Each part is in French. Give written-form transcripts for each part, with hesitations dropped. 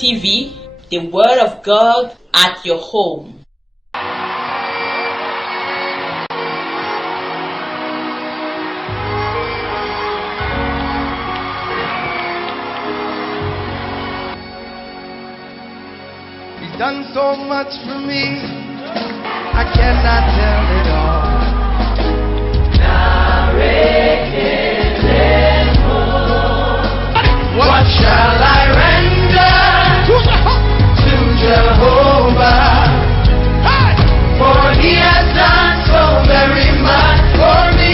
TV, the Word of God at your home. He's done so much for me, I cannot tell it all. What shall I render to Jehovah? For he has done so very much for me.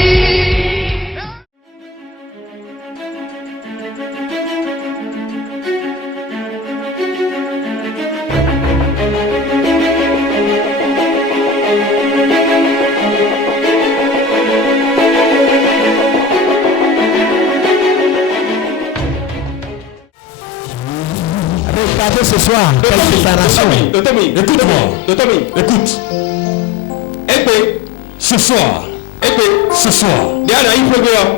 Regardez ce soir, quelle préparation. Écoute-moi, écoute. Ce soir,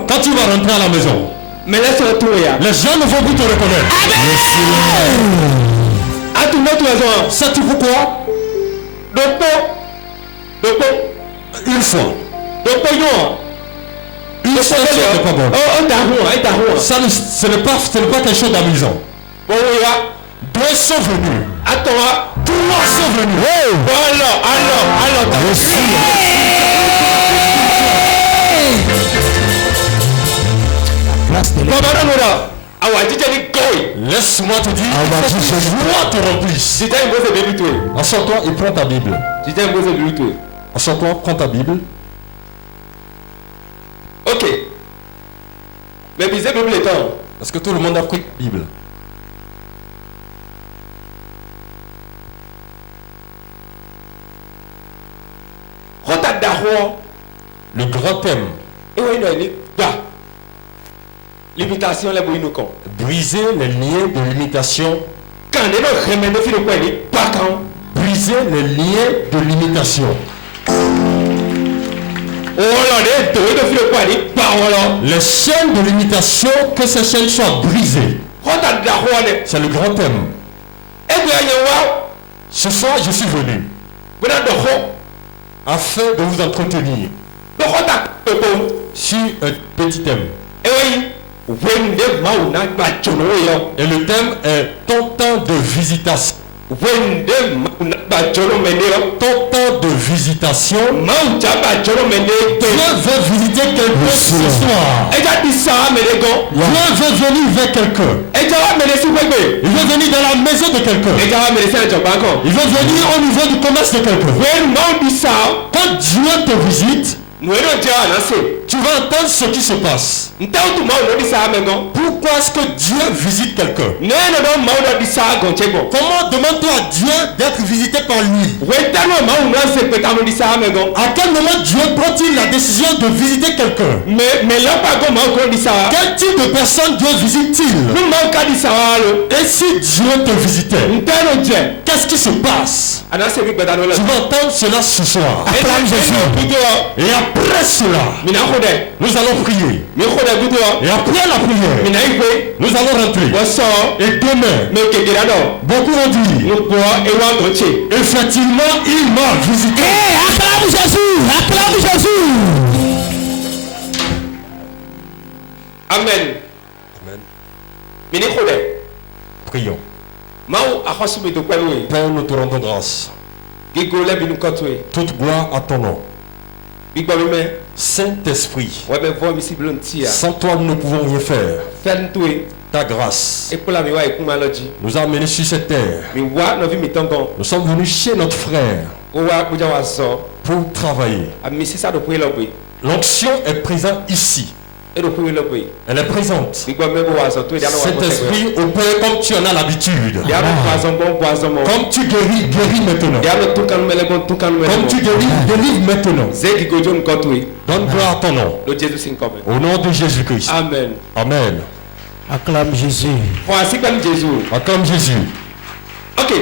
quand tu vas rentrer à la maison, les gens ne vont plus te reconnaître. Sais-tu pourquoi? Une fois. Une fois, ce n'est pas bon. Ça, ce n'est pas quelque chose d'amusant. Deux sont venus. Trois sont venus. Laisse-moi te dire, moi te remplisse. Assure-toi et prends ta Bible. Assure-toi, prends ta Bible. Ok. Mais bisez Bible étant. Parce que tout le monde a pris la Bible. Le grand thème. L'imitation les bouillons. Briser les liens de l'imitation. Briser les liens de l'imitation. Les chaînes de l'imitation, que ces chaînes soient brisées. C'est le grand thème. Ce soir, je suis venu afin de vous entretenir sur un petit thème. Et le thème est ton temps de visitation. Ton temps de visitation. Dieu veut visiter quelqu'un ce soir. Dieu veut venir vers quelqu'un. Il veut venir dans la maison de quelqu'un. Il veut venir au niveau du commerce de quelqu'un. Quand Dieu te visite, tu vas entendre ce qui se passe. Pourquoi est-ce que Dieu visite quelqu'un? Comment demande-toi à Dieu d'être visité par lui? À quel moment Dieu prend-il la décision de visiter quelqu'un? Quel type de personne Dieu visite-t-il? Et si Dieu te visitait, qu'est-ce qui se passe? Tu vas entendre cela ce soir. Acclame Jésus. Et après cela, nous allons prier. Et après la prière, nous allons rentrer. Et demain, beaucoup vont dire, effectivement, il m'a visité. Acclame Jésus. Acclame Jésus. Amen. Prions. Père, nous te rendons grâce. Toute gloire à ton nom. Saint-Esprit, sans toi nous ne pouvons rien faire. Ta grâce nous a amenés sur cette terre. Nous sommes venus chez notre frère pour travailler. L'onction est présente ici. Elle est présente. Saint-Esprit, au Père, comme tu en as l'habitude. Comme tu guéris, guéris maintenant. Comme tu guéris, délivre maintenant. Donne gloire à ton nom. Au nom de Jésus-Christ. Amen. Amen. Acclame Jésus. Acclame Jésus. Ok.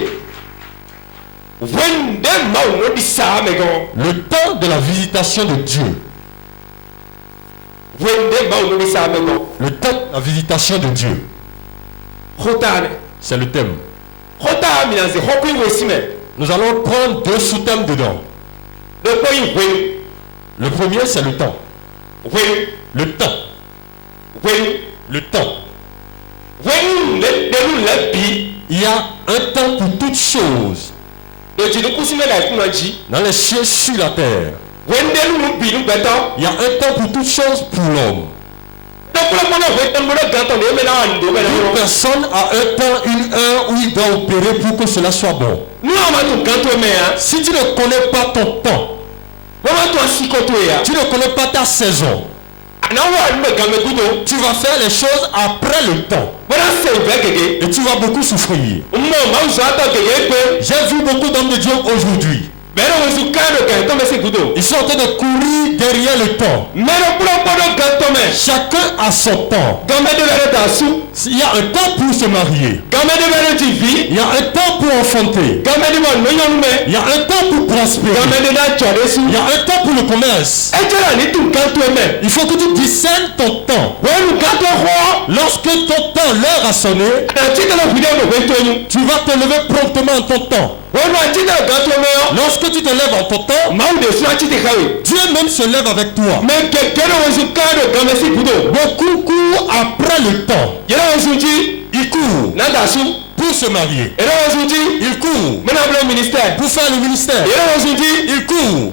Le temps de la visitation de Dieu. Le temps de la visitation de Dieu. C'est le thème. Nous allons prendre deux sous-thèmes dedans. Le premier, c'est le temps. Le temps. Le temps. Il y a un temps pour toutes choses. Dans les cieux, sur la terre. Il y a un temps pour toutes choses pour l'homme. Toute personne a un temps, une heure où il doit opérer pour que cela soit bon. Si tu ne connais pas ton temps, tu ne connais pas ta saison, tu vas faire les choses après le temps. Et tu vas beaucoup souffrir. J'ai vu beaucoup d'hommes de Dieu aujourd'hui. Ils sont en train de courir derrière le temps. Chacun a son temps. Il y a un temps pour se marier. Il y a un temps pour enfanter. Il y a un temps pour prospérer. Il y a un temps pour le commerce. Il faut que tu discernes ton temps. Lorsque ton temps, l'heure a sonné, tu vas te lever promptement en ton temps. Lorsque tu te lèves en ton temps, Dieu même se lève avec toi. Beaucoup courent après le temps. Ils courent pour se marier. Ils courent pour faire le ministère. Ils courent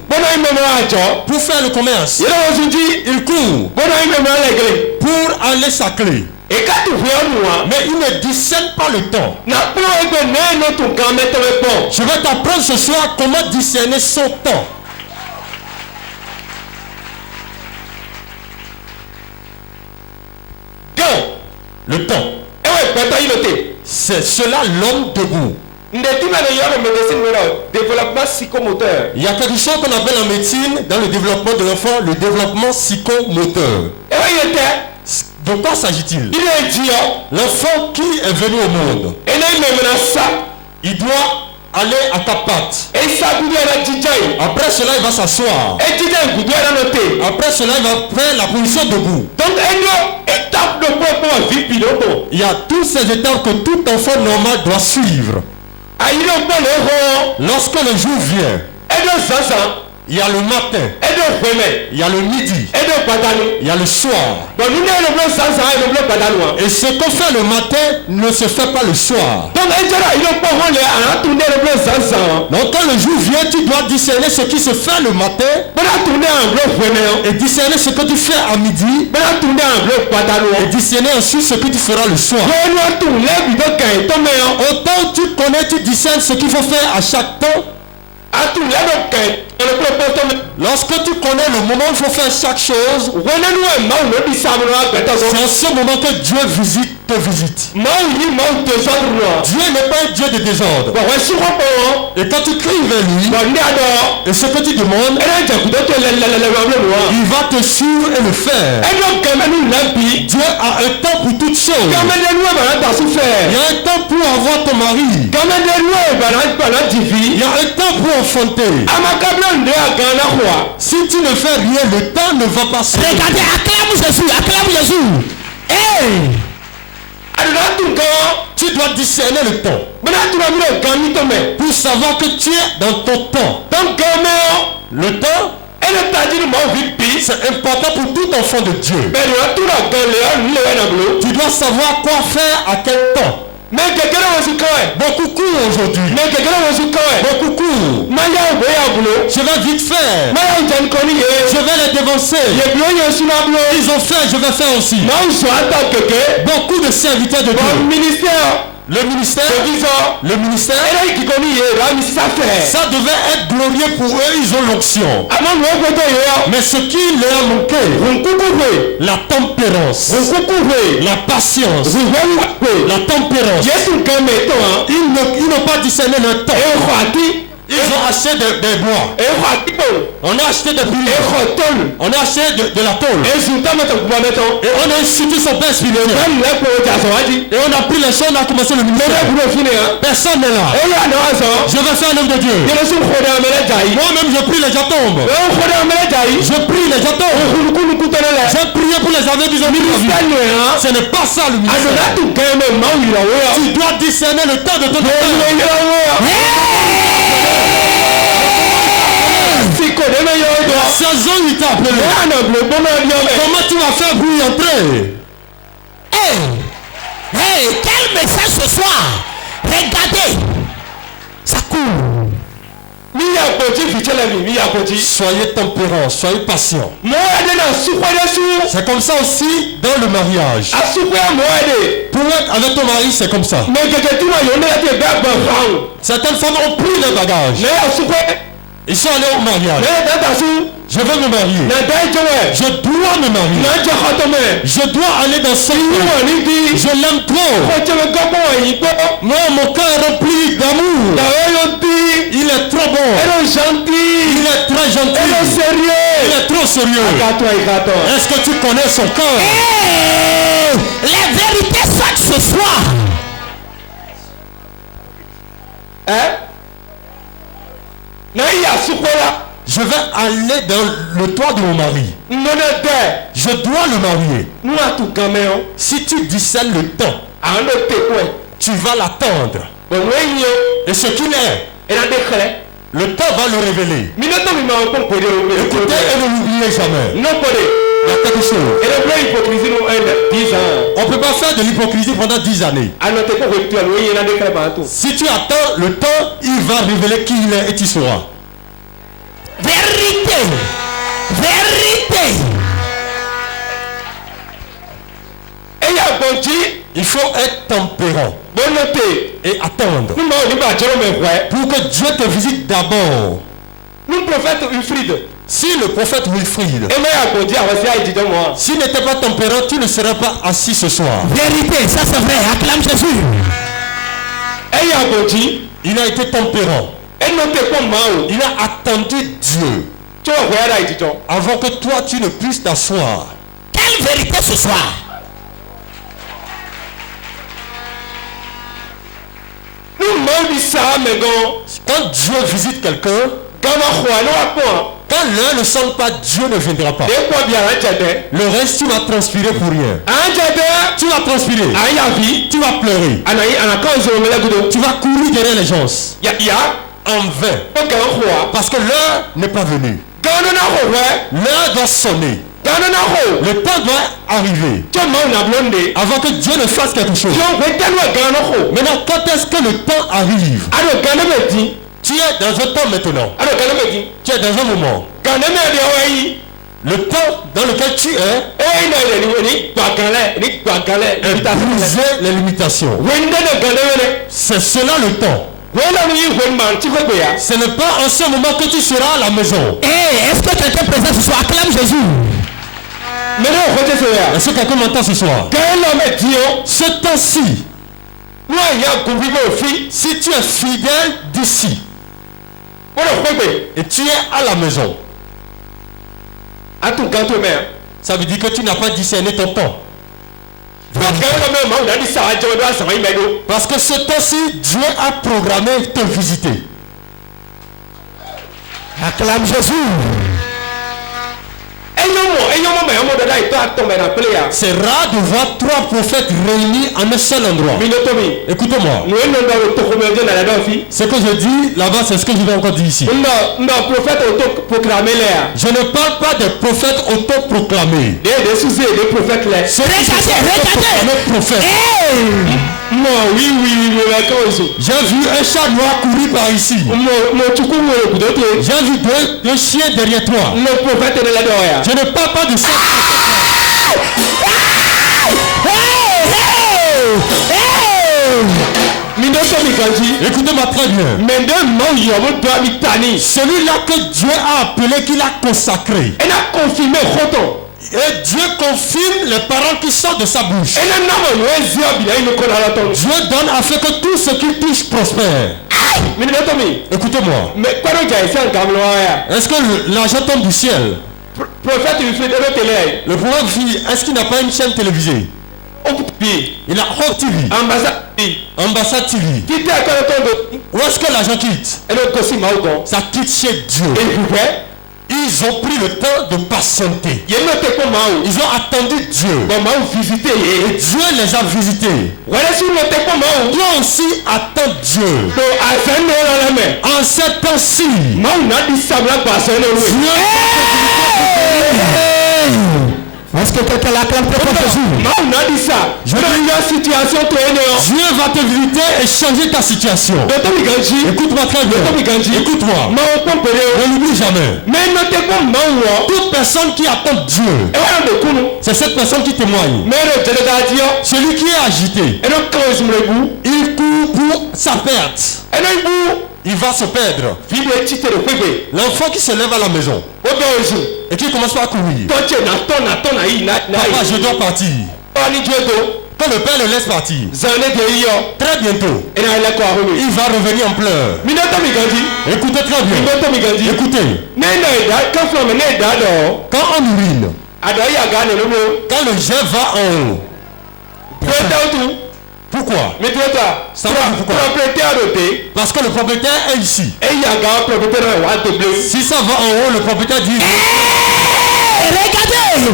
pour faire le commerce. Ils courent pour aller sacrer. Mais ils ne discernent pas le temps. Je vais t'apprendre ce soir comment discerner son temps. Le temps. C'est cela l'homme debout. Il y a quelque chose qu'on appelle en médecine, dans le développement de l'enfant, le développement psychomoteur. De quoi s'agit-il? L'enfant qui est venu au monde, il doit aller à ta patte. Après cela, il va s'asseoir. Après cela, il va faire la position debout. Il y a toutes ces étapes que tout enfant normal doit suivre. Lorsque le jour vient, il y a le matin, il y a le midi, il y a le soir. Et ce qu'on fait le matin ne se fait pas le soir. Donc quand le jour vient, tu dois discerner ce qui se fait le matin et discerner ce que tu fais à midi et discerner ensuite ce que tu feras le soir. Autant tu connais, tu discernes ce qu'il faut faire à chaque temps. Lorsque tu connais le moment où il faut faire chaque chose, c'est en ce moment que Dieu te visite. Dieu n'est pas un Dieu de désordre. Et quand tu cries vers lui, et ce que tu demandes, il va te suivre et le faire. Dieu a un temps pour toutes choses. Il y a un temps pour avoir ton mari. Il y a un temps pour enfanter. Si tu ne fais rien, le temps ne va pas se faire. Regardez, acclame Jésus, acclame Jésus. Hey! Tu dois discerner le temps pour savoir que tu es dans ton temps. Le temps, c'est important pour tout enfant de Dieu. Tu dois savoir quoi faire à quel temps. Beaucoup courent aujourd'hui. Beaucoup courent. Je vais vite faire. Je vais les dévancer. Ils ont fait, je vais faire aussi. Beaucoup de serviteurs de Dieu. Le ministère, ça devait être glorieux pour eux, ils ont l'onction. Mais ce qui leur a manqué, la tempérance, la patience, la tempérance, ils n'ont pas discerné le temps. Ils ont acheté des bois. On a acheté des plumes. On a acheté de la tôle. Et on a institué son père spirituel. Et on a pris les choses, on a commencé le ministère. Personne n'est là. Je vais faire un homme de Dieu. Moi-même je prie, les gens tombent. Je prie, les gens tombent. J'ai prié pour les aveugles, ils ont mis la vie. Ce n'est pas ça le ministère. Tu dois discerner le temps de ton temps. La saison il t'a appelé. Comment tu vas faire pour y entrer? Hey, quel message ce soir? Regardez, ça coule. Soyez tempérants, soyez patients. C'est comme ça aussi dans le mariage. Pour être avec ton mari, c'est comme ça. Certaines femmes ont pris le bagage. Ils sont allés au mariage. Je veux me marier. Je dois me marier. Je dois aller dans ce lieu. Je l'aime trop. Moi, mon cœur est rempli d'amour. Il est trop bon. Il est très gentil. Il est trop sérieux. Est-ce que tu connais son cœur? La vérité sortent ce soir. Je vais aller dans le toit de mon mari. Je dois le marier. Si tu discernes le temps, tu vas l'attendre. Et ce qu'il est, le temps va le révéler. Écoutez et ne l'oubliez jamais. Il y a quelque chose. On ne peut pas faire de l'hypocrisie pendant 10 années. Si tu attends le temps, il va révéler qui il est et tu sauras. Vérité. Vérité. Il faut être tempérant et attendre pour que Dieu te visite d'abord. Si le prophète Wilfrid, s'il n'était pas tempérant, tu ne serais pas assis ce soir. Vérité, ça c'est vrai. Acclame Jésus. Il a été tempérant. Il a attendu Dieu avant que toi tu ne puisses t'asseoir. Quelle vérité ce soir? Quand Dieu visite quelqu'un, quand l'un ne sent pas, Dieu ne viendra pas. Le reste, tu vas transpirer pour rien. Tu vas transpirer. Tu vas pleurer. Tu vas courir derrière les gens. En vain. Parce que l'heure n'est pas venue. L'heure doit sonner. Le temps doit arriver avant que Dieu ne fasse quelque chose. Maintenant, quand est-ce que le temps arrive? Tu es dans un temps maintenant. Tu es dans un moment. Le temps dans lequel tu es briser les limitations. C'est cela le temps. Ce n'est pas en ce moment que tu seras à la maison. Est-ce que quelqu'un présent ce soir? Acclame Jésus. Est-ce que quelqu'un m'entend ce soir? Ce temps-ci, si tu es fidèle d'ici et tu es à la maison, ça veut dire que tu n'as pas discerné ton temps. Parce que ce temps-ci, Dieu a programmé te visiter. Acclame Jésus. C'est rare de voir 3 prophètes réunis en un seul endroit. Écoutez-moi. Ce que je dis là-bas, c'est ce que je vais encore dire ici. Je ne parle pas des prophètes autoproclamés. Regardez. J'ai vu un chat noir courir par ici. J'ai vu deux chiens derrière toi. Je ne parle pas de ça. Écoutez-moi très bien. Celui-là que Dieu a appelé, qu'il a consacré. Et Dieu confirme les paroles qui sortent de sa bouche. Dieu donne afin que tout ce qu'il touche prospère. Écoutez-moi. Est-ce que l'argent tombe du ciel? Le prophète dit, est-ce qu'il n'a pas une chaîne télévisée? Il a Hope TV, Ambassade TV. Où est-ce que l'argent quitte? Ça quitte chez Dieu. Ils ont pris le temps de patienter. Ils ont attendu Dieu. Et Dieu les a visités. Toi aussi attends Dieu. En cette temps-ci, est-ce que quelqu'un l'acclame très fort Jésus? Dieu va te visiter et changer ta situation. Écoute-moi très bien. Écoute-moi. Ne l'oublie jamais. Toute personne qui attend Dieu, c'est cette personne qui témoigne. Celui qui est agité, il court pour sa perte. Il va se perdre. L'enfant qui se lève à la maison et qui commence par courir. Papa, je dois partir. Quand le père le laisse partir, très bientôt, il va revenir en pleurs. Écoutez très bien. Écoutez. Quand on urine, quand le jet va en haut, pourquoi? Ça va pourquoi? Parce que le propriétaire est ici. Si ça va en haut, le propriétaire dit regardez,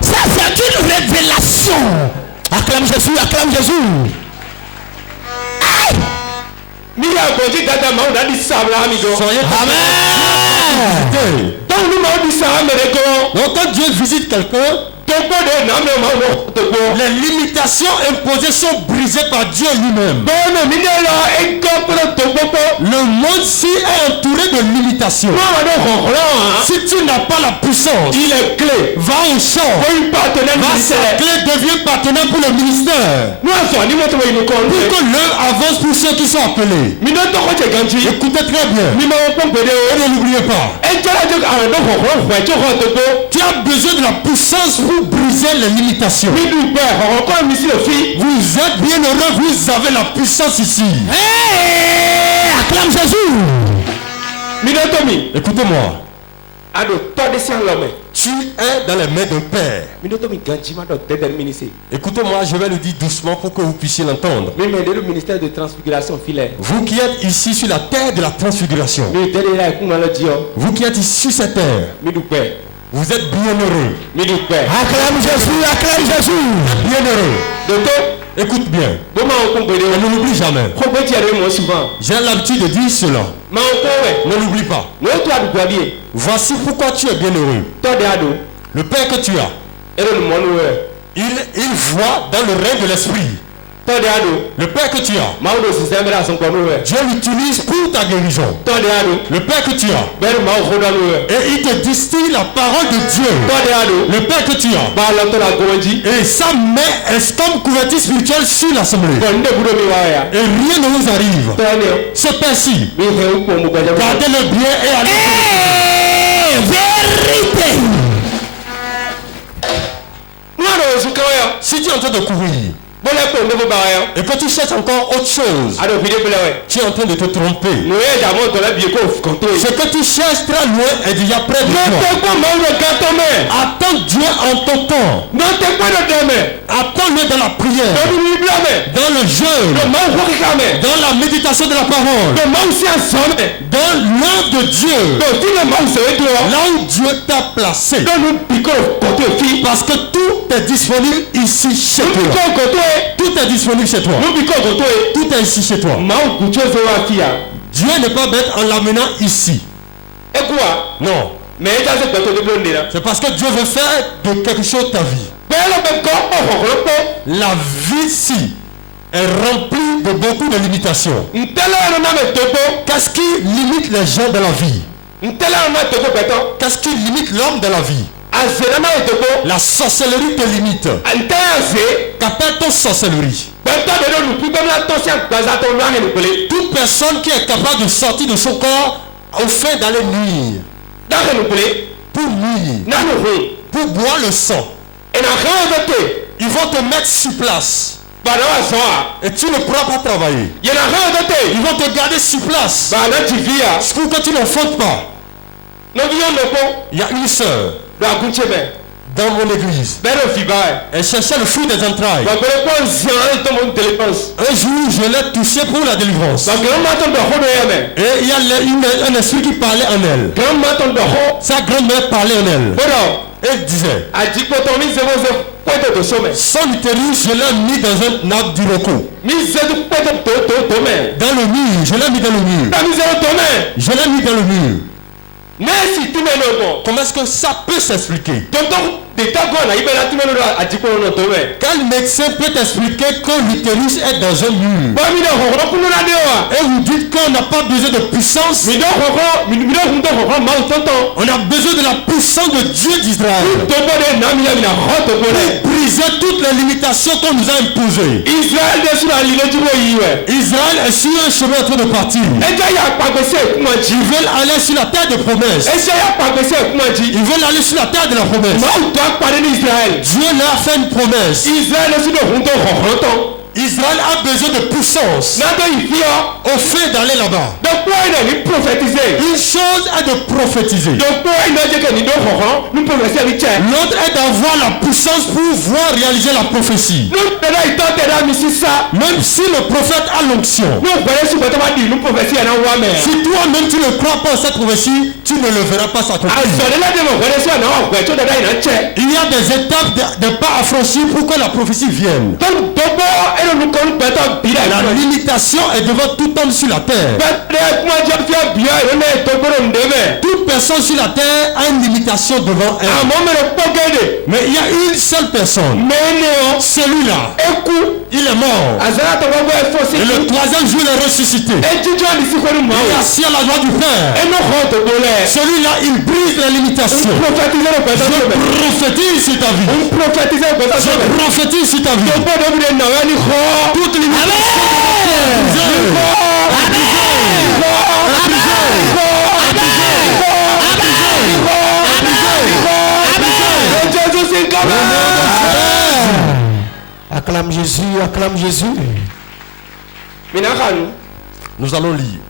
ça c'est une révélation. Acclame Jésus, acclame Jésus. Soyez amen. Donc quand Dieu visite quelqu'un, les limitations imposées sont brisées par Dieu lui-même. Le monde-ci est entouré de limitations. Si tu n'as pas la puissance, va au champ. Va s'appeler, deviens partenaire pour le ministère. Pour que l'un avance pour ceux qui sont appelés. Écoutez très bien. Et ne l'oubliez pas. Tu as besoin de la puissance pour briser les limitations. Vous êtes bien heureux, vous avez la puissance ici. Hey, acclame Jésus. Écoutez-moi. Tu es dans les mains d'un père. Écoutez-moi, je vais le dire doucement pour que vous puissiez l'entendre. Vous qui êtes ici sur la terre de la transfiguration, vous qui êtes ici sur cette terre, vous êtes bien heureux. Acclame Jésus, acclame Jésus. Bien heureux. Écoute bien. Et ne l'oublie jamais. J'ai l'habitude de dire cela. Ne l'oublie pas. Voici pourquoi tu es bien heureux. Le Père que tu as, il voit dans le règne de l'esprit. Le Père que tu as, Dieu l'utilise pour ta guérison. Le Père que tu as, et il te distille la parole de Dieu. Le Père que tu as, et sa main est comme couverture spirituelle sur l'assemblée. Et rien ne nous arrive. Ce Père-ci, gardez-le bien et allez. Vérité. Si tu es en train de courir et que tu cherches encore autre chose, tu es en train de te tromper. Ce que tu cherches très loin est déjà près de toi. Attends Dieu en ton temps. Attends-le dans la prière, dans le jeûne, dans la méditation de la parole, dans l'œuvre de Dieu, là où Dieu t'a placé. Parce que tout est disponible ici chez toi. Tout est disponible chez toi. Tout est ici chez toi. Dieu n'est pas bête en l'amenant ici. Non. C'est parce que Dieu veut faire de quelque chose ta vie. La vie ici est remplie de beaucoup de limitations. Qu'est-ce qui limite les gens dans la vie? Qu'est-ce qui limite l'homme dans la vie? La sorcellerie te limite. Qu'appelle-t-on sorcellerie? Toute personne qui est capable de sortir de son corps au fait d'aller nuire, pour nuire, pour boire le sang, ils vont te mettre sur place. Et tu ne pourras pas travailler. Ils vont te garder sur place. Quand tu ne fautes pas. Il y a une sœur dans mon église. Elle cherchait le fruit des entrailles. Un jour, je l'ai touché pour la délivrance. Et il y a un esprit qui parlait en elle. Sa grand-mère parlait en elle. Elle disait, son utérus, je l'ai mis dans un arbre du recours. Dans le mur, je l'ai mis dans le mur. Je l'ai mis dans le mur. Comment est-ce que ça peut s'expliquer? Quand le médecin peut expliquer que l'utérus est dans un mur et vous dites qu'on n'a pas besoin de puissance, on a besoin de la puissance de Dieu d'Israël pour briser toutes les limitations qu'on nous a imposées. Israël est sur un chemin en train de partir. Ils veulent aller sur la terre de promesses. Ils veulent aller sur la terre de la promesse. Dieu leur a fait une promesse. Israël a besoin de puissance au fait d'aller là-bas. Une chose est de prophétiser. L'autre est d'avoir la puissance pour voir réaliser la prophétie. Même si le prophète a l'onction, si toi-même tu ne crois pas à cette prophétie, tu ne le verras pas s'accomplir. Il y a des étapes de pas à franchir pour que la prophétie vienne. La limitation est devant tout homme sur la terre. Toute personne sur la terre a une limitation devant elle. Mais il y a une seule personne. Celui-là, il est mort. Et le troisième jour, il est ressuscité. Il est assis à la droite du Père. Celui-là, il brise la limitation. Je prophétise sur ta vie. Je prophétise sur ta vie. Toute limitation. Acclame Jésus, acclame Jésus. Nous allons lire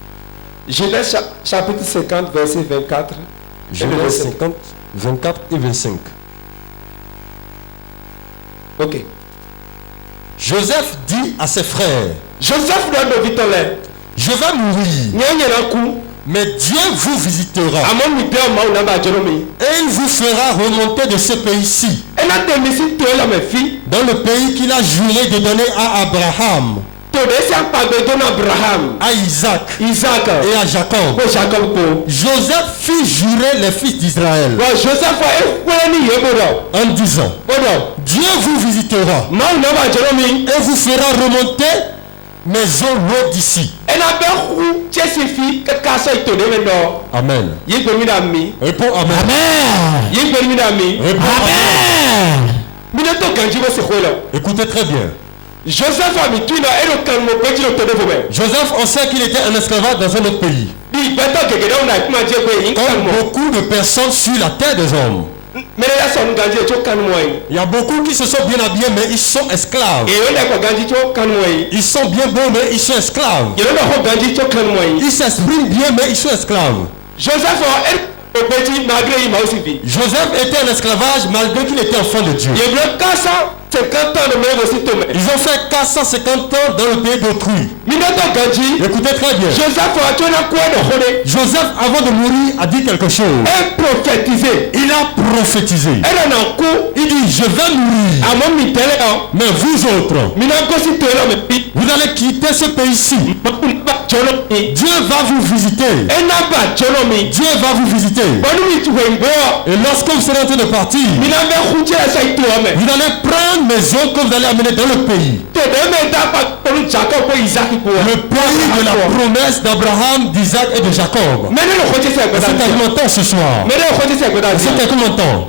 Genèse chapitre 50, verset 24. Genèse 50, 24 et 25. Ok. Joseph dit à ses frères, je vais mourir, mais Dieu vous visitera et il vous fera remonter de ce pays-ci dans le pays qu'il a juré de donner à Abraham, à Isaac et à Jacob. Joseph fit jurer les fils d'Israël en disant, Dieu vous visitera et vous fera remonter mes eaux loin d'ici. Amen. Réponds Amen. Réponds Amen. Écoutez très bien. Joseph, on sait qu'il était un esclavage dans un autre pays. Comme beaucoup de personnes sur la terre des hommes. Il y a beaucoup qui se sont bien habillés, mais ils sont esclaves. Ils sont bien beaux, mais ils sont esclaves. Ils s'expriment bien, mais ils sont esclaves. Joseph était en esclavage malgré qu'il était enfant de Dieu. Ils ont fait 450 ans dans le pays d'autrui. Écoutez très bien. Joseph, avant de mourir, a dit quelque chose. Il a prophétisé. Il dit, je vais mourir. Mais vous autres, vous allez quitter ce pays-ci. Dieu va vous visiter. Dieu va vous visiter. Et lorsque vous serez en train de partir, vous allez prendre mes eaux que vous allez amener dans le pays. Le pays de la promesse d'Abraham, d'Isaac et de Jacob. C'est un commentaire ce soir. C'est un commentaire.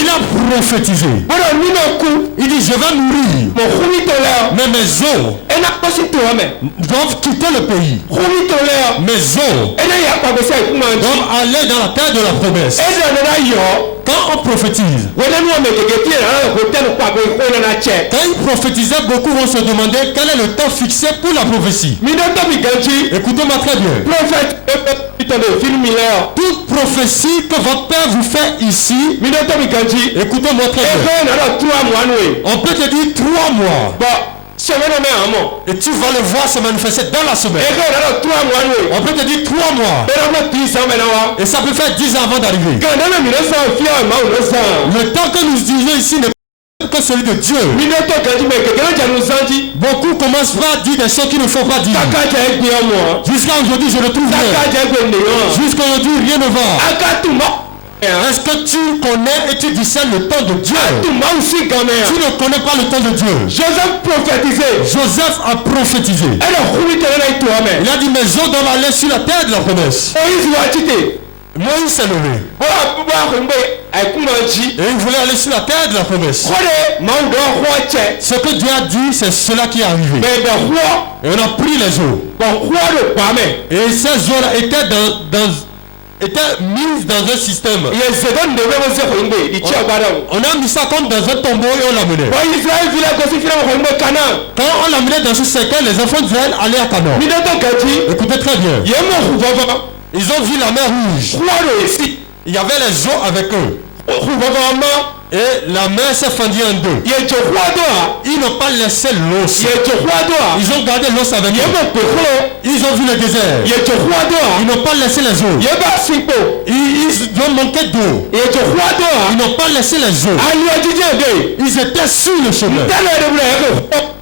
Il a prophétisé. Il dit, je vais mourir. Mais mes eaux doivent quitter le pays. Mes eaux doivent aller dans la terre de la promesse. Quand on prophétise, quand il prophétisait, beaucoup vont se demander quel est le temps fixé pour la prophétie. Écoutez-moi très bien. Toute prophétie que votre père vous fait ici, écoutez-moi très bien. On peut te dire 3 mois. Et tu vas le voir se manifester dans la semaine. On peut te dire 3 mois. Et ça peut faire 10 ans avant d'arriver. Le temps que nous disons ici n'est pas que celui de Dieu. Beaucoup commencent par dire des choses qu'il ne faut pas dire. Jusqu'à aujourd'hui, je ne trouve rien. Jusqu'à aujourd'hui, rien ne va. Est-ce que tu connais et tu discernes le temps de Dieu? Tu ne connais pas le temps de Dieu. Joseph a prophétisé. Il a dit, mes os doivent aller sur la terre de la promesse. Moïse s'est levé. Et il voulait aller sur la terre de la promesse. Ce que Dieu a dit, c'est cela qui est arrivé. Et on a pris les eaux. Et ces eaux-là étaient mises dans un système. On a mis ça comme dans un tombeau et on l'amenait. Quand on l'amenait dans ce cercueil, les enfants d'Israël allaient à Canaan. Écoutez très bien. Ils ont vu la mer rouge. Il y avait les eaux avec eux. Et la mer s'est fendue en deux. Ils n'ont pas laissé l'os. Ils ont gardé l'os avec eux. Ils ont vu le désert. Ils n'ont pas laissé les eaux. Ils ont manqué d'eau. Ils n'ont pas laissé les eaux. Ils étaient sur le chemin.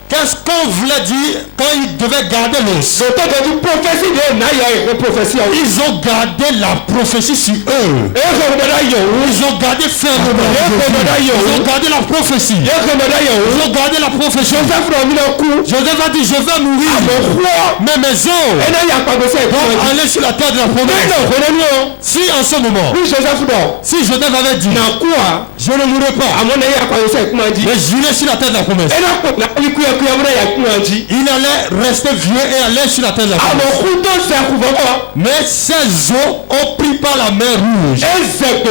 Qu'est-ce qu'on voulait dire quand ils devaient garder l'os? Ils ont gardé la prophétie sur eux. Ils ont gardé fermement. Ils ont gardé la prophétie. Ils ont gardé la prophétie. Joseph a dit, je vais mourir. Mais mes os vont aller sur la terre de la promesse. Si en ce moment, si Joseph avait dit, je ne mourrai pas, mais j'irai sur la terre de la promesse, il allait rester vieux et aller sur la terre de la promesse. Mais ces eaux ont pris par la mer rouge. C'est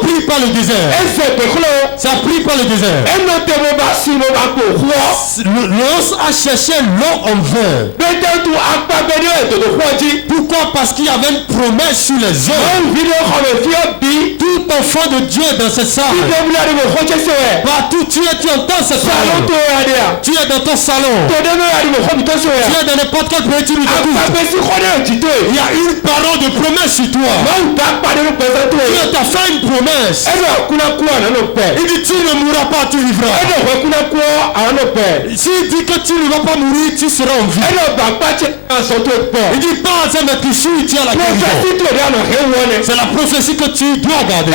pris par le désert. Ça a pris par le désert. L'os a cherché l'eau en vain. Pourquoi? Parce qu'il y avait une promesse sur les eaux. Tout enfant de Dieu dans cette salle. Partout tu es, tu entends cette parole. Tu es dans ton salon. Tu es dans n'importe quel pays, tu nous écoutes. Il y a une parole de promesse sur toi. Dieu t'a fait une promesse. Il dit, tu ne mourras pas, tu vivras. S'il dit que tu ne vas pas mourir, tu seras en vie. Il dit, pas à mais tu suis, tu as la guérison. C'est la prophétie que tu dois garder.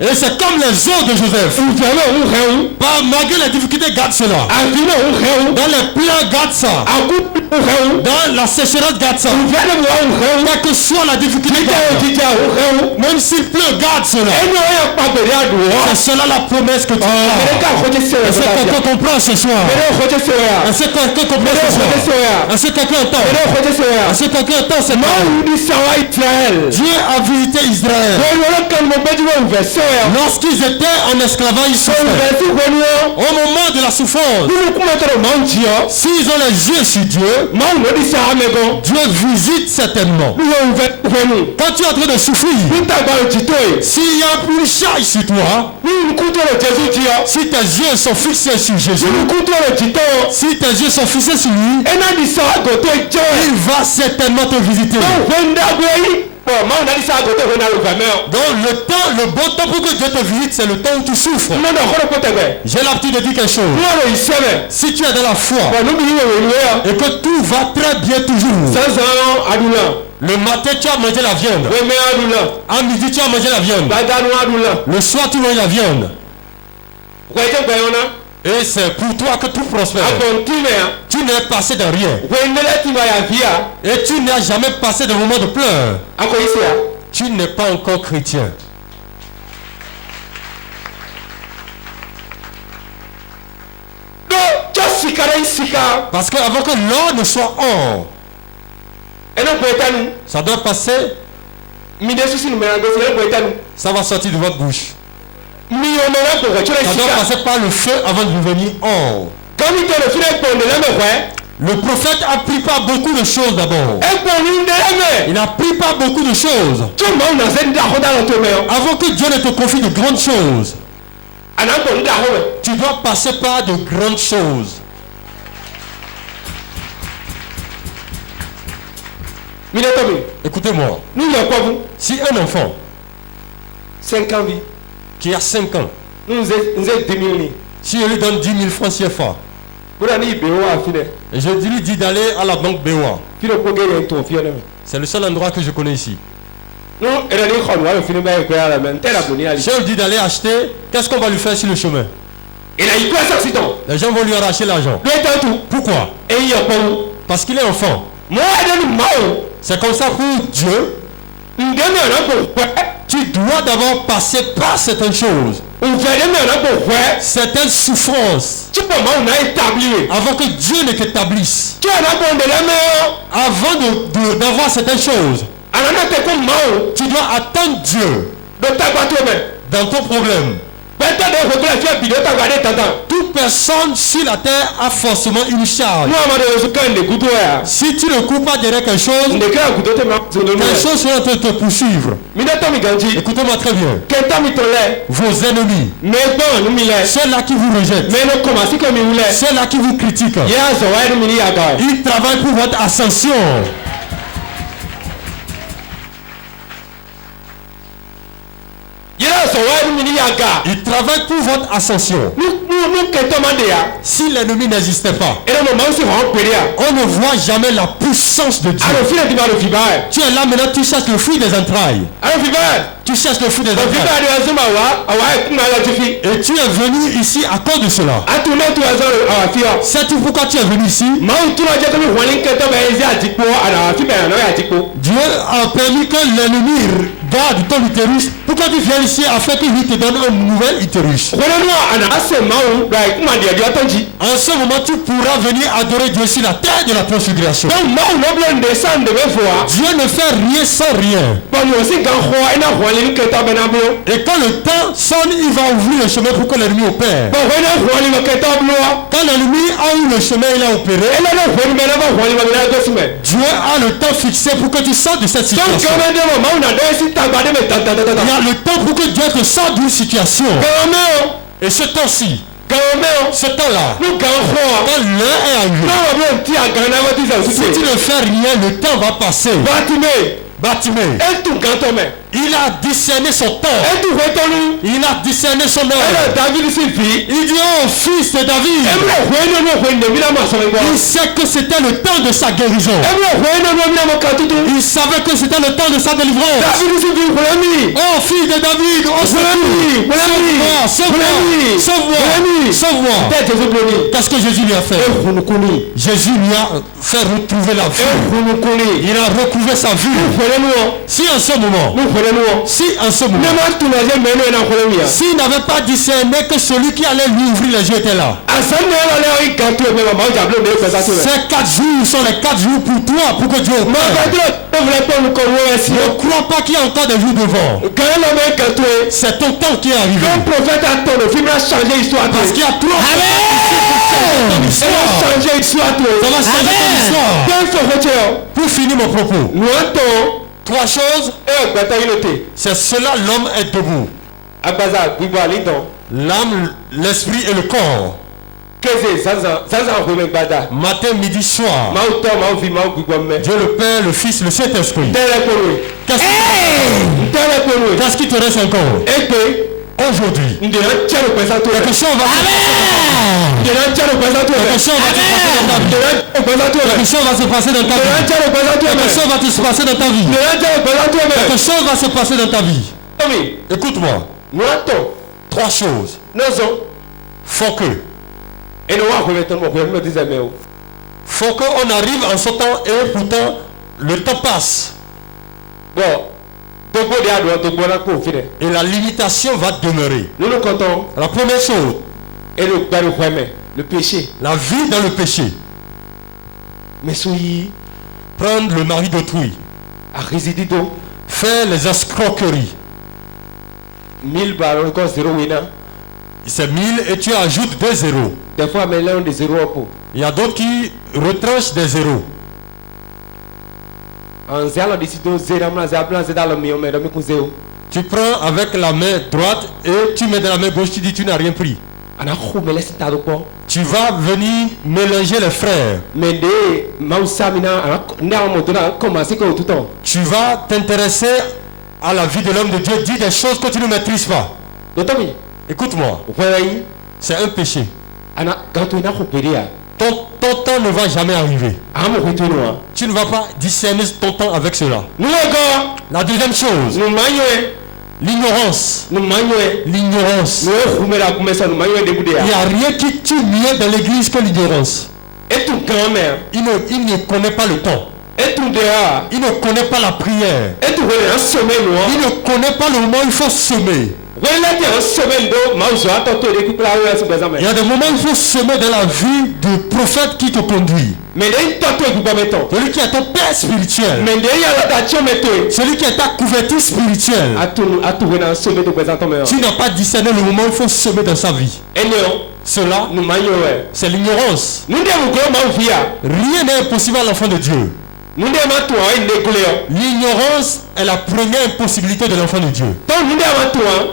Et c'est comme les os de Joseph. Malgré les difficultés, garde cela. Dans les plans, garde ça. Dans la sécheresse, garde ça. Quelle que soit la difficulté, garde. Même s'il pleut, garde cela. C'est cela la promesse que tu as. Est-ce que quelqu'un comprend ce soir? Est-ce que quelqu'un comprend ce soir? Est-ce que quelqu'un entend? Est-ce que quelqu'un entend cette parole? Dieu a visité Israël. Lorsqu'ils étaient en esclavage, ils souffraient. Au moment de la souffrance, s'ils ont les yeux sur Dieu, Dieu visite certainement. Quand tu es en train de souffrir, s'il y a une charge sur toi, si tes yeux sont fixés sur Jésus, si tes yeux sont fixés sur lui, il va certainement te visiter. Donc le bon temps pour que Dieu te visite, c'est le temps où tu souffres. J'ai l'habitude de dire quelque chose. Si tu es dans la foi et que tout va très bien toujours, le matin tu as mangé la viande, à midi tu as mangé la viande, le soir tu manges la viande, et c'est pour toi que tout prospère. Tu n'es passé de rien. Et tu n'as jamais passé de moment de pleurs. Tu n'es pas encore chrétien. Parce qu'avant que l'or ne soit or, ça doit passer Ça va sortir de votre bouche. Ça doit passer par le feu avant de venir en. Le prophète a pris pas beaucoup de choses d'abord. Il n'a pris pas beaucoup de choses. Avant que Dieu ne te confie de grandes choses, tu dois passer par de grandes choses. Écoutez-moi. Si un enfant 5 ans qui a 5 ans, nous si je lui donne 10 000 francs CFA, et je lui dis d'aller à la banque BOA, c'est le seul endroit que je connais ici. Si je lui dis d'aller acheter, qu'est-ce qu'on va lui faire sur le chemin? Les gens vont lui arracher l'argent. Pourquoi? Parce qu'il est enfant. C'est comme ça pour Dieu. Tu dois d'abord passer par certaines choses, certaines souffrances, avant que Dieu ne t'établisse. Avant d'avoir certaines choses, tu dois attendre Dieu dans ton problème. Toute personne sur la terre a forcément une charge. Si tu ne cours pas derrière quelque chose, quelque chose sera te poursuivre. Écoutez-moi très bien. Vos ennemis, ceux-là qui vous rejettent, ceux-là qui vous critiquent, ils travaillent pour votre ascension. Il travaille pour votre ascension. Si l'ennemi n'existait pas, on ne voit jamais la puissance de Dieu. Tu es là maintenant, tu cherches le fruit des entrailles. Tu cherches le fruit des entrailles. Et tu es venu ici à cause de cela. Sais-tu pourquoi tu es venu ici? Dieu a permis que l'ennemi garde ton utérus. Pourquoi tu viens ici afin que lui te donne un nouvel utérus? En ce moment, tu pourras venir adorer Dieu sur la terre de la transfiguration. Dieu ne fait rien sans rien. Et quand le temps sonne, il va ouvrir le chemin pour que l'ennemi opère. Quand l'ennemi a eu le chemin, il a opéré. Dieu a le temps fixé pour que tu sortes de cette situation. Il y a le temps pour que Dieu te sorte d'une situation. Et ce temps-ci, ce temps-là, quand l'heure est arrivée, si tu ne fais rien, le temps va passer. Bartimée, il a discerné son temps. Il a discerné son heure. Il dit, oh fils de David. Il sait que c'était le temps de sa guérison. Il savait que c'était le temps de sa délivrance. Oh fils de David, oh sauve-moi. Qu'est-ce que Jésus lui a fait? Jésus lui a fait retrouver la vue. Il a retrouvé sa vue. Si en ce moment, s'il n'avait pas discerné que celui qui allait lui ouvrir les yeux était là, ces 4 jours sont les 4 jours pour toi, pour que Dieu opère. Ne crois pas qu'il y a encore des jours devant. C'est ton temps qui est arrivé. Parce qu'il y a 3 ça va changer ton histoire. Pour finir mon propos, 3 choses. C'est cela, l'homme est debout. L'âme, l'esprit et le corps. Matin, midi, soir. Dieu le Père, le Fils, le Saint-Esprit. Qu'est-ce qui te reste encore? Aujourd'hui, quelque chose va se passer dans ta vie. Quelque chose va se passer dans ta vie. Quelque chose va se passer dans ta vie. Écoute-moi. 3 choses faut qu'on arrive en ce temps et pourtant le temps passe. Et la limitation va demeurer. La première chose, le péché. La vie dans le péché. Prendre le mari d'autrui. fait les escroqueries. 1000 ballons encore 0 winner. C'est 1000 et tu ajoutes des zéros. Des fois, mais là, on des 0 pour. Il y a d'autres qui retranchent des zéros. En zéro, on décide de 0, dans le million, mais dans le 0. Tu prends avec la main droite et tu mets dans la main gauche, tu dis tu n'as rien pris. Tu vas venir mélanger les frères. Tu vas t'intéresser à la vie de l'homme de Dieu, dis des choses que tu ne maîtrises pas. Écoute-moi, c'est un péché. Ton temps ne va jamais arriver. Tu ne vas pas discerner ton temps avec cela. La deuxième chose, l'ignorance. L'ignorance. Il n'y a rien qui tue mieux dans l'église que l'ignorance. Il ne connaît pas le temps. Il ne connaît pas la prière. Il ne connaît pas le moment où il faut semer. Il y a des moments où il faut semer dans la vie du prophète qui te conduit. Celui qui est ton père spirituel. Celui qui est ta couverture spirituelle. Tu n'as pas discerné le moment où il faut semer dans sa vie. Cela, c'est l'ignorance. Rien n'est impossible à l'enfant de Dieu. L'ignorance est la première impossibilité de l'enfant de Dieu.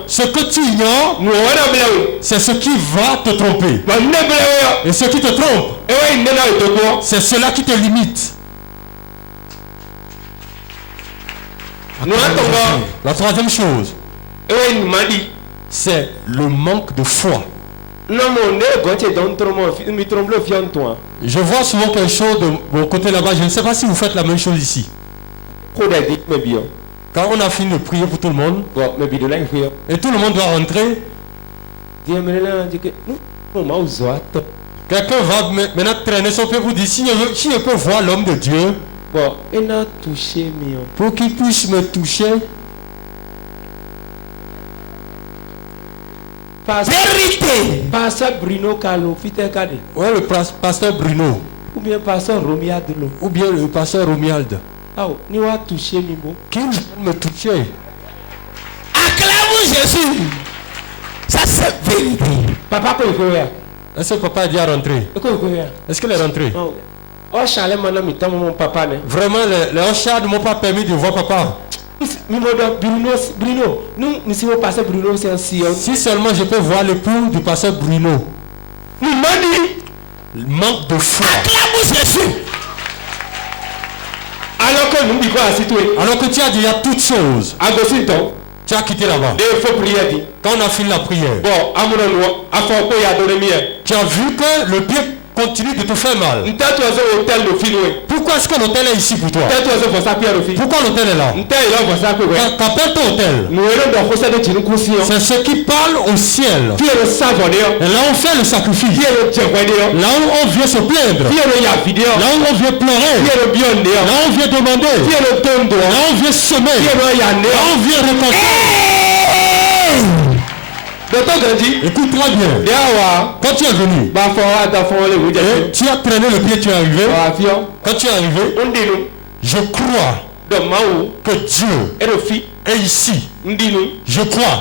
Ce que tu ignores, c'est ce qui va te tromper. Et ce qui te trompe, c'est cela qui te limite. La troisième chose, c'est le manque de foi. Je vois souvent quelque chose de mon côté là-bas. Je ne sais pas si vous faites la même chose ici. Quand on a fini de prier pour tout le monde, et tout le monde doit rentrer, quelqu'un va maintenant traîner son pied pour dire si je peux voir l'homme de Dieu, pour qu'il puisse me toucher. Vérité. Pasteur Bruno Kalo, ouais, le pasteur Bruno. Ou bien pasteur Romiald. Ou bien le pasteur Romiald. Ah, ni va toucher Mimo. Qui vient me toucher? Acclame Jésus. Ça c'est vérité. Papa peut le faire. Est-ce que papa a dit à rentrer? Est-ce qu'il est rentré? Oh, Charles, mon papa. Vraiment, les Oshad ne m'ont pas permis de voir papa. Bruno, nous si vous passez Bruno, c'est un Sion. Si seulement je peux voir l'époux du pasteur Bruno. Il manque de foi. Acclame Jésus. Alors que tu as déjà toutes choses. Tu as quitté là-bas. Quand on a fini la prière, tu as vu que le pied continue de te faire mal. Pourquoi est-ce que l'hôtel est ici pour toi? Pourquoi l'hôtel est là? Qu'appelle ton hôtel? C'est ce qui parle au ciel. Et là on fait le sacrifice. Là où on vient se plaindre. Là où on vient pleurer. Là où on vient demander. Là où on vient semer. Là où on vient récolter. Écoute-moi bien. Quand tu es venu, tu as traîné le pied, tu es arrivé. Quand tu es arrivé, je crois que Dieu est ici. Je crois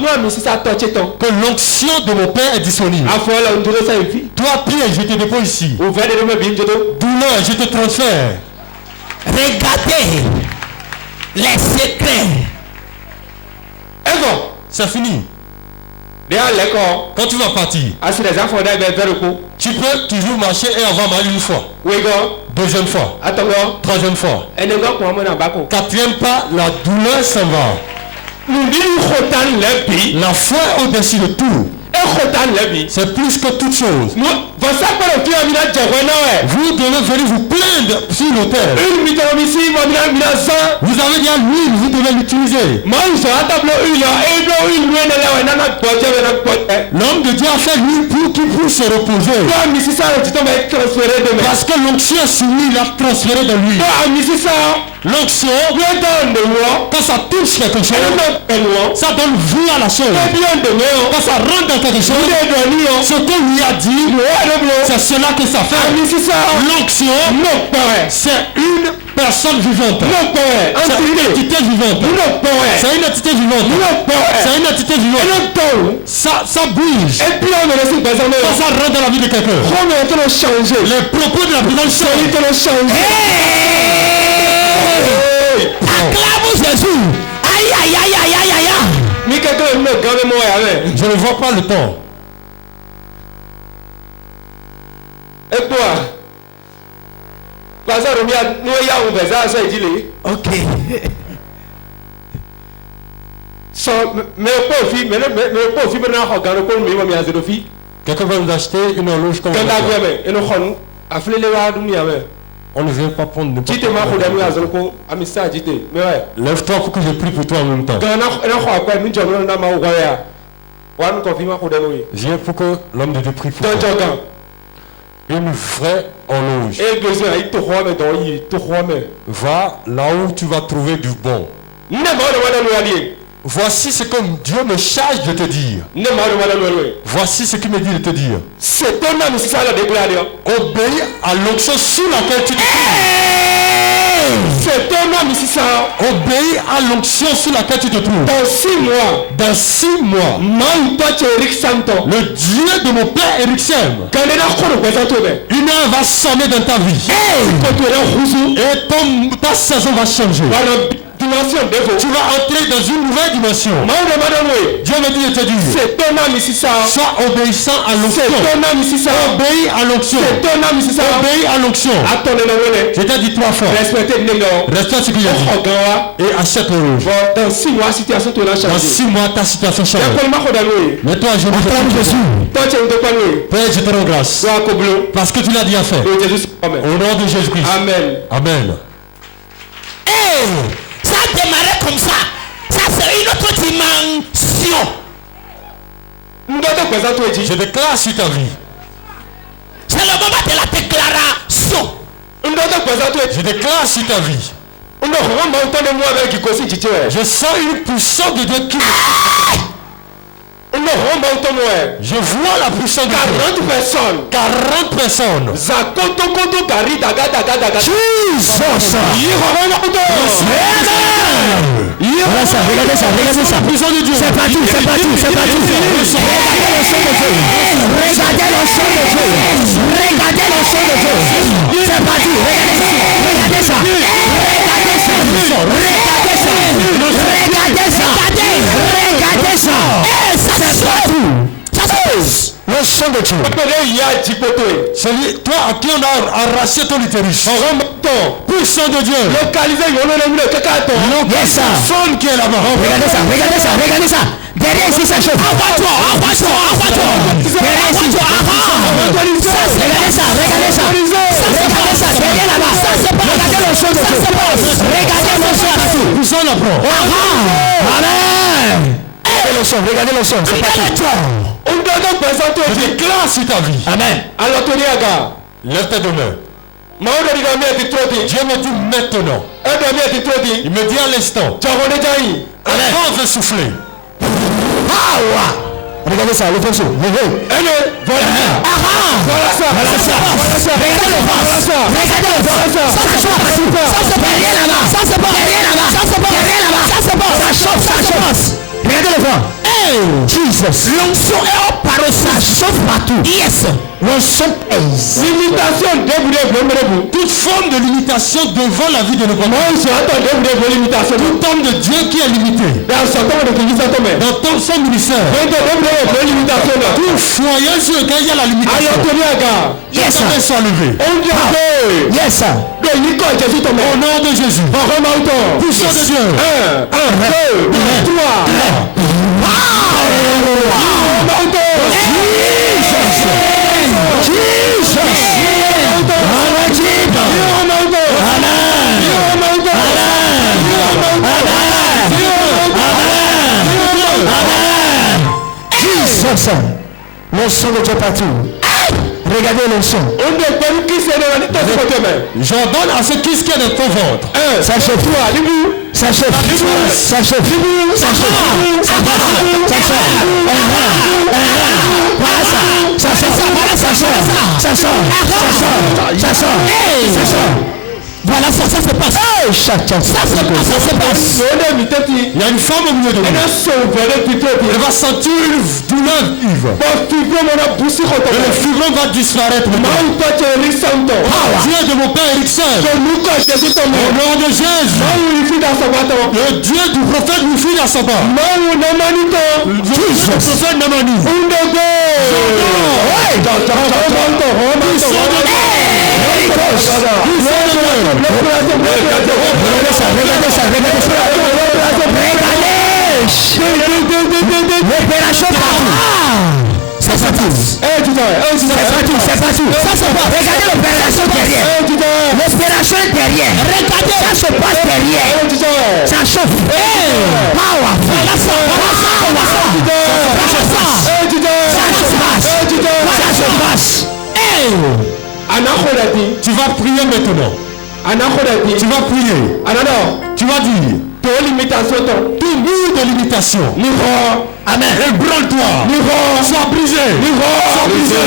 que l'onction de mon Père est disponible. Toi, Pierre, je te dépose ici. Douleur, je te transfère. Regardez les secrets. C'est fini. Quand tu vas partir, tu peux toujours marcher et avoir mal une fois. Deuxième fois. Troisième fois. Quatrième pas, la douleur s'en va. La foi est au-dessus de tout. C'est plus que toute chose. Vous devez venir vous plaindre sur l'autel. Vous avez déjà l'huile, vous devez l'utiliser. L'homme de Dieu a fait l'huile pour qu'il puisse se reposer. Parce que l'onction sur lui, il a transféré de lui. L'onction, quand ça touche quelque chose, ça donne vie à la chose. Quand ça rentre dans quelque chose, ce qu'on lui a dit, c'est cela que ça fait. L'onction, c'est une personne vivante. C'est une entité vivante. C'est une entité vivante. C'est une entité vivante. Ça bouge. Quand ça rentre dans la vie de quelqu'un, les propos de la présence changent. Acclame Jésus. Aïe aïe aïe aïe aïe aïe aïe. Je ne vois pas le temps. Et toi, ok. Quelqu'un va nous acheter une horloge comme ça. On ne vient pas prendre n'importe quoi. Lève-toi pour que je prie pour toi en même temps. Viens pour que l'homme de Dieu prie pour toi. Une vraie horloge. Va là où tu vas trouver du bon. Voici ce que Dieu me charge de te dire. Voici ce qu'il me dit de te dire. Obéis à l'onction sous laquelle tu te trouves. Obéis à l'onction sous laquelle tu te trouves. Dans 6 mois, le Dieu de mon père Eric Sem, une heure va sonner dans ta vie. Et ta saison va changer. Tu vas entrer dans une nouvelle dimension. Dieu me dit de te dire, sois obéissant à l'onction. Obéis à l'onction. Obéis à l'onction. Je t'ai dit 3 fois. Respecte ce que j'ai dit. Et achète l'orange. Dans 6 mois, dans 6 mois, ta situation change. Mais toi, je me Jésus. Père, je te rends grâce. Parce que tu l'as dit à faire. Au nom de Jésus-Christ. Amen. Amen. Ça a démarré comme ça. Ça c'est une autre dimension. Je déclare sur ta vie. C'est le moment de la déclaration. Je déclare sur ta vie. Je sens une puissance de Dieu qui je vois la puissance de Dieu. 40 personnes. Jesus. Voilà ça, regardez ça, regardez ça. C'est parti, c'est parti, c'est parti. Regardez le son de Dieu. Regardez le son de Dieu. C'est parti, regardez ça. Regardez ça. Regardez ça. Regardez ça. Regardez ça. C'est parti. Le son de Dieu. Celui, toi à qui on a arraché ton utérus. Puissant de Dieu. Localisé. Yes, ça. Son qui est là-bas. Regardez ça, regardez ça, regardez ça. Derrière ici ça chauffe. Envoie-toi. Derrière ici. Regardez ça, regardez ça. Regardez ça, derrière là-bas. Regardez le son de Dieu. Regardez le son partout. Puissant là-bas. Amen. Regardez le son, c'est parti. Je déclare sur ta vie. Amen. Lève tes deux mains. Dieu me dit maintenant. Il me dit à l'instant. Un vent veut souffler. Regardez ça, le fond. Voilà ça. Regardez le vent. Regardez le vent. Ça chauffe partout. Ça c'est pas rien là-bas. Ça c'est pas rien là-bas. Ça c'est pas rien là-bas. Ça c'est pas. Ça chauffe. Regardez le vent. Jesus. L'onction est en parole. Ça chauffe partout. Yes. L'onction pèse. Limitation. Toute forme de limitation devant la vie de nos parents. Tout homme de Dieu qui est limité. Dans son ministère. Tout foyer sur lequel il y a la limitation. Yes. Ça va s'enlever. Yes. Au nom de Jésus. Puissant de Dieu. 1, 2, 3. Le son de Dieu partout. Regardez le son. J'ordonne à ceux qui est dans ton ventre. Ça chauffe. Ça chauffe. Ça chauffe. Ça chauffe. Voilà, ça se passe. Ça se passe. Il y a une femme au milieu de nous. Elle va sentir une douleur vive. Et le fibron va disparaître. Dieu de mon père Erickson. Au nom de Jésus. Le Dieu du prophète Wifid Asaba. Le prophète Namani. L'opération partout. C'est parti. C'est parti. Ça se passe. Regardez l'opération derrière. L'opération derrière. Regardez. Ça se passe derrière. Ça chauffe. Power. Ça se passe. Tu vas prier maintenant. Tu vas prier. Tu vas dire. Tout mur de limitation. Amen. Ébranle-toi. Sois brisé. Sois brisé.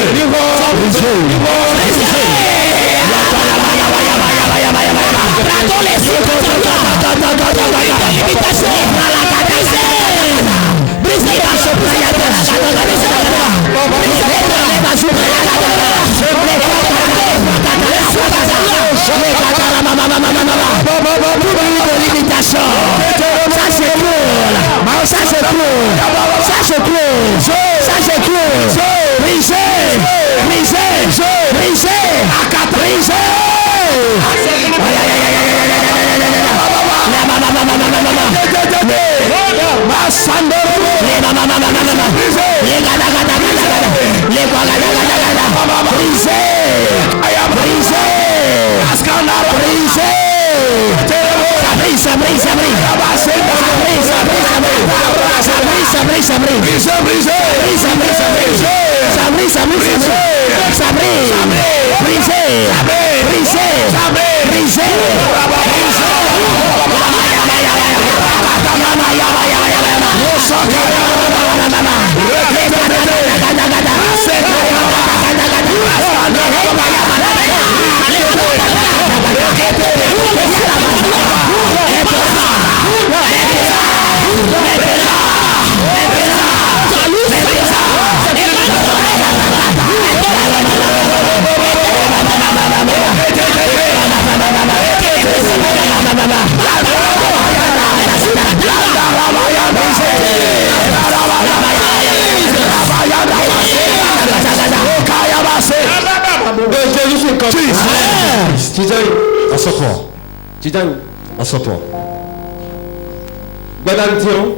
Assois-toi.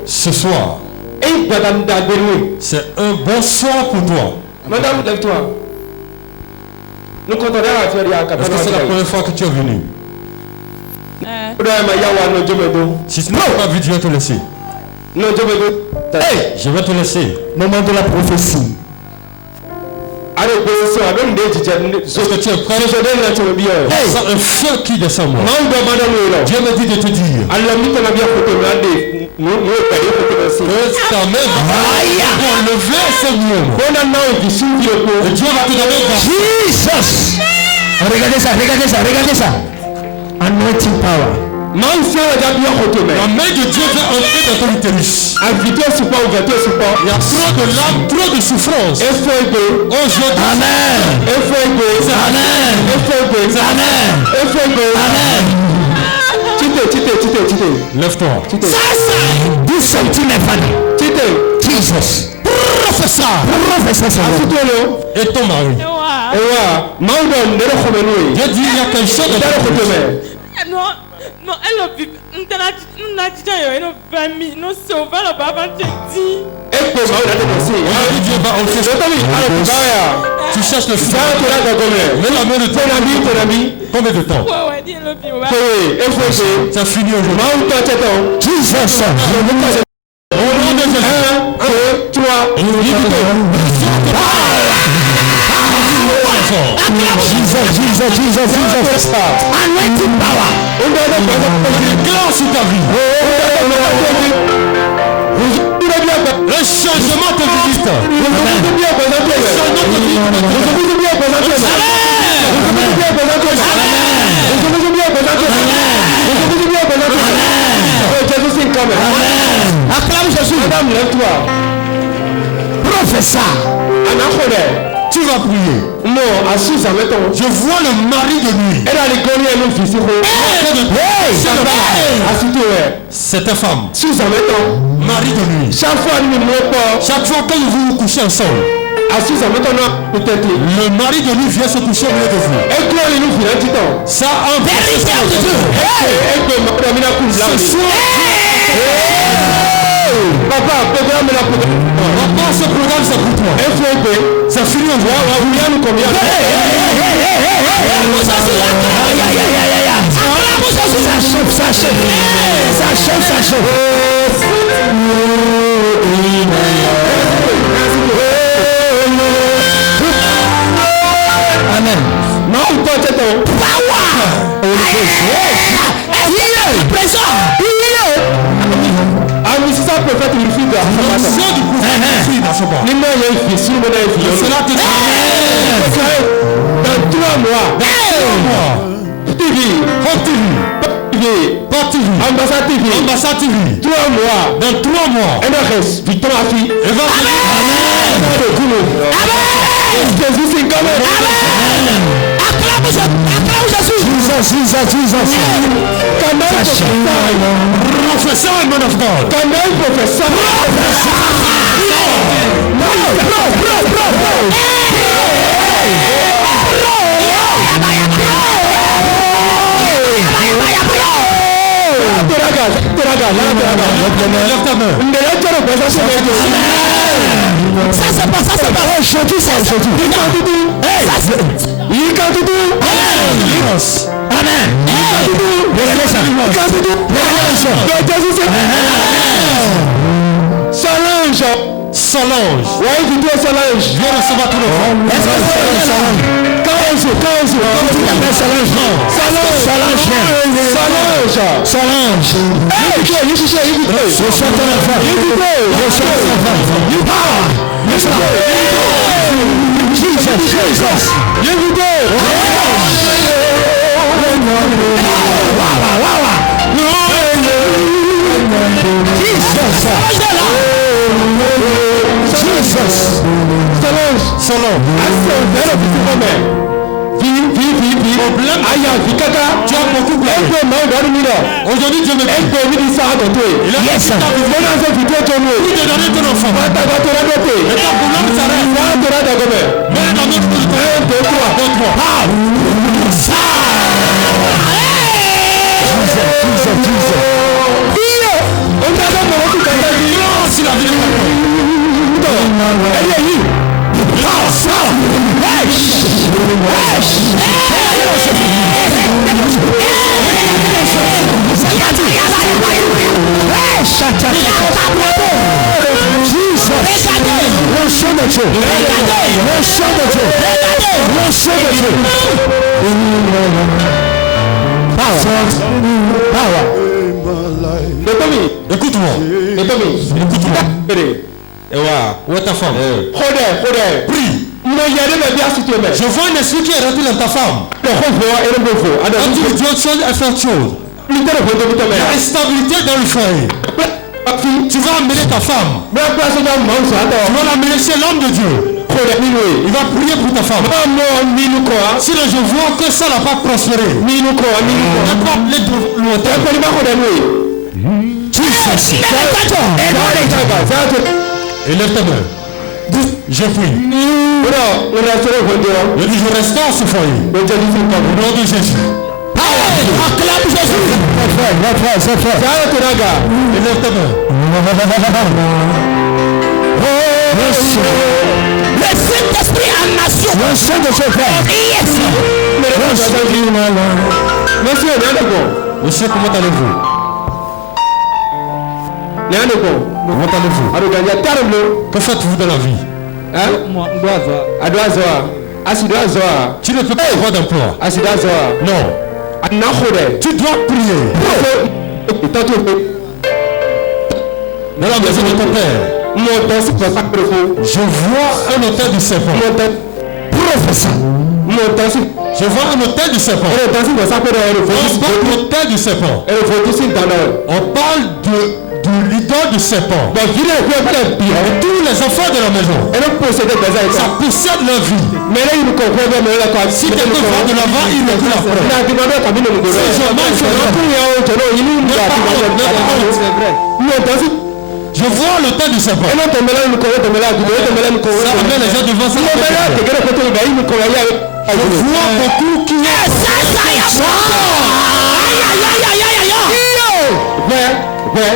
Ce soir, c'est un bon soir pour toi. Madame, lève-toi. Nous comptons à Est-ce que c'est la première fois que tu es venu? Si tu n'as pas vu, je vais te laisser. Hey, je vais te laisser. Moment de la prophétie. Est-ce que tu es prêt? C'est un feu qui descend moi. Dieu me dit de te dire que ta main va enlever ce mur. Et Dieu va te donner Jesus. Regardez ça. Anointing power. La main de Dieu va entrer dans ton utérus. Il y a trop de larmes, trop de souffrance. Aujourd'hui. Amen. Lève-toi. Ça, 10 cm. Jesus. Professeur. Et ton mari. Dieu dit il y a quelque chose dans ton utérus. Non, elle tu cherches le feu. Mais la main de ton ami. Combien de temps? Ça finit aujourd'hui. Jesus. Au nom de Jésus. 1, 2, 3. Jesus. Anointing power. Grâce sur ta vie. Le changement te visite. Amen. Acclame Jésus. Madame, lève-toi. Professeur. Tu vas prier. Non, assise à mettons. Je vois le mari de nuit. Elle a les colliers et nous fils. C'est ta femme. Assise à mettons. Mari de nuit. Chaque fois, nous ne pas. Chaque fois que vous vous couchez ensemble. Assise à mettons, peut-être. Le mari de nuit vient se coucher au milieu de vous. Et toi, il nous fait un petit temps. Ça en Vérité de Dieu. Ce soir. Papa, programme la programme. Papa, ce programme c'est pour toi. FOP. C'est fini, on voit. Combien nous combien? Amen. Non, pas c'est tout. Ah, mais c'est ça, prophète, il fit dans ce bar. Les mains, il y a une fille, si vous avez une fille. Cela te dit. Dans 3 mois. TV. Ambassade TV. 3 mois. Dans 3 mois. NRS, Victor Afi. Jésus, c'est quand même. Jesus. Professeur and man of God. Professeur. Lève ta main. Ça c'est pas aujourd'hui, c'est aujourd'hui. Amen. Solange. Ouais, vidéo Solange. Viens recevoir tout le monde. Solange. Aujourd'hui, Dieu me dit. Yes. Écoute-moi. Où est ta femme? Prie. Je vois un esprit qui est rentré dans ta femme. Quand tu dis autre chose, elle fait autre chose. Il y a instabilité dans le foyer. Tu vas amener ta femme. Tu vas l'amener chez l'homme de Dieu. Il va prier pour ta femme. Sinon je vois que ça n'a pas prospéré. Élève ta main. Je prie. Je dis je restaure ce foyer. Au nom de Jésus. Acclame Jésus. Élève ta main. Le Saint-Esprit en nation. Le Monsieur, comment allez-vous? Comment allez-vous? Que faites-vous dans la vie? Tu ne peux pas avoir d'emploi. Non. Tu dois prier. Dans la maison de ton père. Je vois un hôtel du serpent. Professeur. Je vois un hôtel du serpent. On parle d'hôtel du serpent. On parle de l'idole du serpent. Et tous les enfants de la maison, ça possède leur vie. Si quelqu'un va de l'avant, il ne peut la prendre. Si je marche je vois le temps du serpent. Ça amène les gens devant ça. Je vois beaucoup qui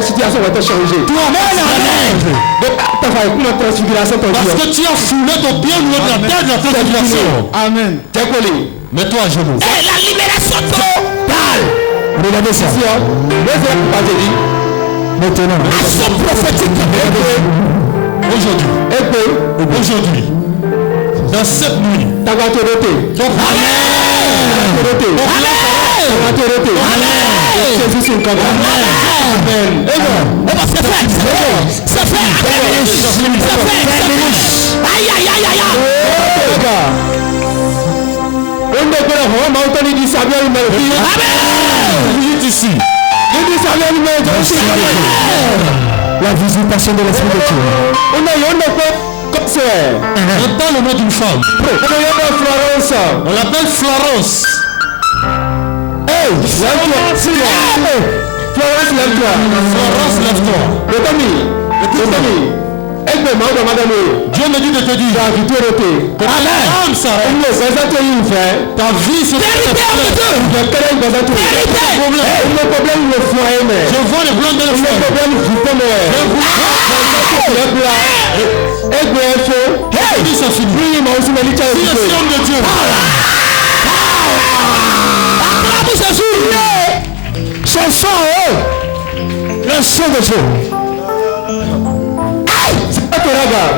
situation va te changer. Parce que tu as foulé ton pied au niveau de la terre de la transfiguration. Amen. Mets-toi à genoux. Et la libération totale. Regardez ça. Maintenant, action prophétique. Aujourd'hui, dans cette nuit, Aïe aïe aïe aïe. La visitation de l'Esprit de Dieu. J'entends le nom d'une femme. On l'appelle Florence. Florence, lève-toi. Dieu me dit de te dire que Amen. Ta vie se Je vois les blancs de la ça finit. De Dieu. Ce sang, le sang de Dieu. C'est pas ton regard.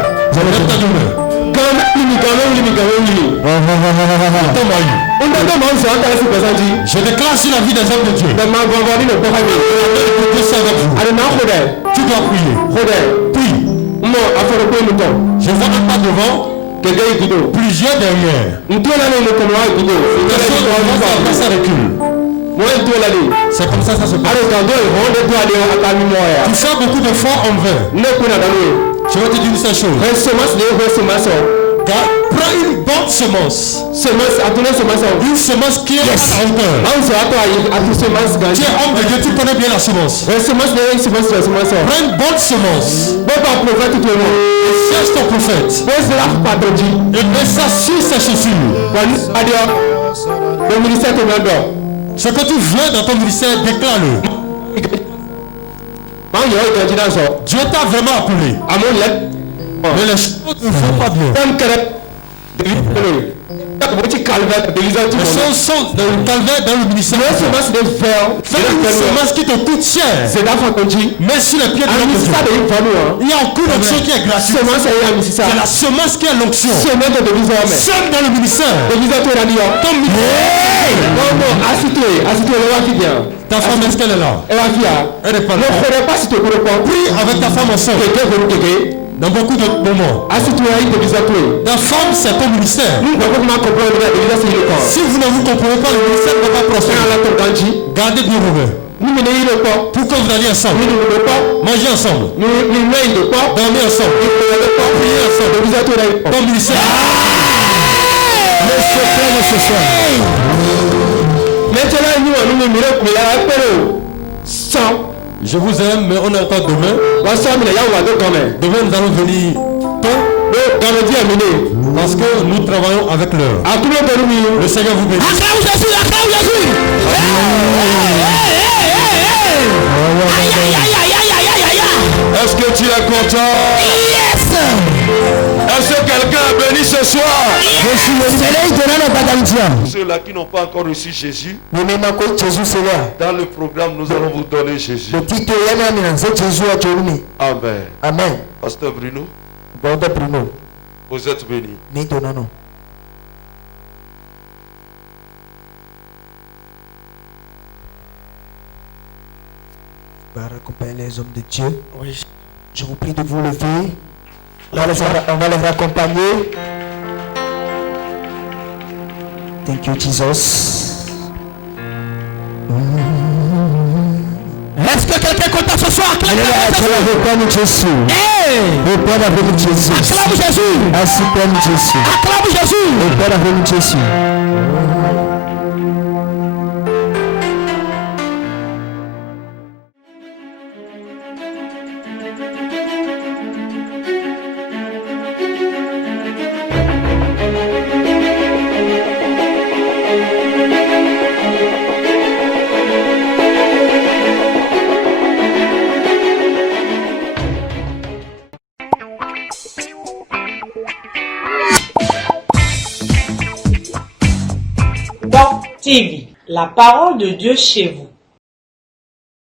Je déclare sur la vie des hommes de Dieu. Tu dois prier. Prie. Je vois un pas devant, plusieurs derrière. Ça recule. C'est comme ça se passe. Tu sens beaucoup de foi en vain. Je vais te dire une seule chose. Prends une bonne semence. Une semence qui est à la hauteur. Tu es homme de Dieu, tu connais bien la semence. Prends une bonne semence. Cherche ton prophète. Et mets ça sur ses chaussures. Ce que tu veux dans ton ministère, déclare-le. Dieu t'a vraiment appelé. Mais les choses ne vont pas bien. Les choses sont dans le calvaire, dans le ministère. Fais une semence qui te coûte cher. Mais sur les pieds de l'homme, il y a un coup d'onction qui est gratuit. C'est la semence qui est l'onction. Sème dans le ministère. Ton ta femme, est-ce qu'elle est là? Elle n'est pas là. Prie avec ta femme ensemble. Dans beaucoup de moments. La femme, c'est ton ministère. Si vous ne vous comprenez pas, le ministère ne va pas prospérer. Gardez bien vos mains. Pour que vous alliez ensemble. Mangez ensemble. Dormez ensemble. Priez ensemble. Ton ministère. Le secret de ce soir. Je vous aime, mais on est encore demain. Demain, nous allons venir tôt. Parce que nous travaillons avec l'heure. Le Seigneur vous bénisse. Est-ce que tu es content? Yes. Est-ce que quelqu'un a béni ce soir? Ceux-là qui n'ont pas encore reçu Jésus, dans le programme, nous allons vous donner Jésus. Amen. Amen. Pasteur Bruno, vous êtes béni. Va accompagner les hommes de Dieu. Oui. Je vous prie de vous lever. On va les raccompagner. Thank you, Jesus. Reste Est-ce que quelqu'un est content ce soir? Acclame Jésus. Acclame Jésus. Acclame Jésus. TV, la parole de Dieu chez vous.